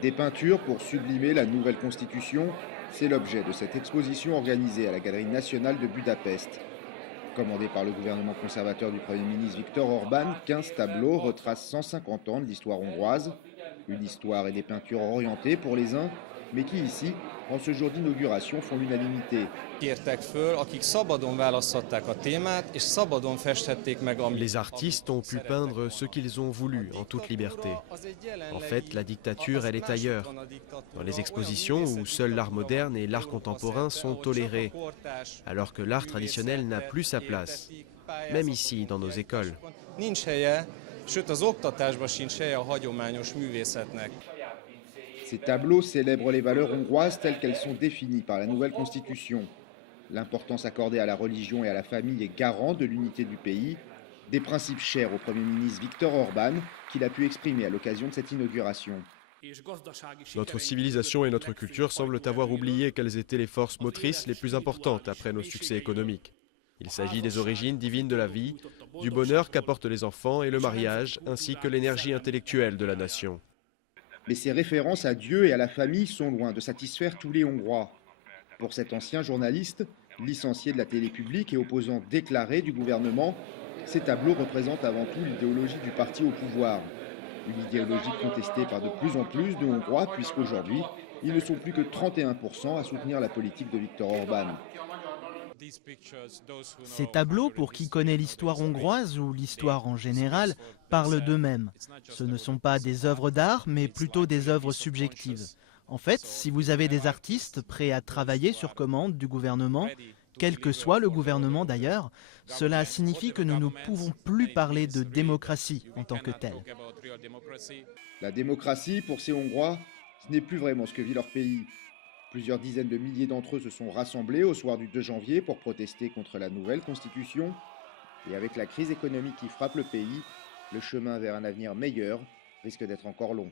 Des peintures pour sublimer la nouvelle constitution, c'est l'objet de cette exposition organisée à la Galerie nationale de Budapest. Commandée par le gouvernement conservateur du Premier ministre Viktor Orban, 15 tableaux retracent 150 ans de l'histoire hongroise. Une histoire et des peintures orientées pour les uns, mais qui ici, en ce jour d'inauguration, font l'unanimité. Les artistes ont pu peindre ce qu'ils ont voulu en toute liberté. En fait, la dictature, elle est ailleurs. Dans les expositions où seul l'art moderne et l'art contemporain sont tolérés, alors que l'art traditionnel n'a plus sa place, même ici, dans nos écoles. Ces tableaux célèbrent les valeurs hongroises telles qu'elles sont définies par la nouvelle constitution. L'importance accordée à la religion et à la famille est garant de l'unité du pays, des principes chers au Premier ministre Viktor Orban, qu'il a pu exprimer à l'occasion de cette inauguration. Notre civilisation et notre culture semblent avoir oublié quelles étaient les forces motrices les plus importantes après nos succès économiques. Il s'agit des origines divines de la vie, du bonheur qu'apportent les enfants et le mariage, ainsi que l'énergie intellectuelle de la nation. Mais ces références à Dieu et à la famille sont loin de satisfaire tous les Hongrois. Pour cet ancien journaliste, licencié de la télé publique et opposant déclaré du gouvernement, ces tableaux représentent avant tout l'idéologie du parti au pouvoir. Une idéologie contestée par de plus en plus de Hongrois, puisqu'aujourd'hui, ils ne sont plus que 31% à soutenir la politique de Viktor Orban. Ces tableaux, pour qui connaît l'histoire hongroise ou l'histoire en général, parlent d'eux-mêmes. Ce ne sont pas des œuvres d'art, mais plutôt des œuvres subjectives. En fait, si vous avez des artistes prêts à travailler sur commande du gouvernement, quel que soit le gouvernement d'ailleurs, cela signifie que nous ne pouvons plus parler de démocratie en tant que telle. La démocratie, pour ces Hongrois, ce n'est plus vraiment ce que vit leur pays. Plusieurs dizaines de milliers d'entre eux se sont rassemblés au soir du 2 janvier pour protester contre la nouvelle constitution. Et avec la crise économique qui frappe le pays, le chemin vers un avenir meilleur risque d'être encore long.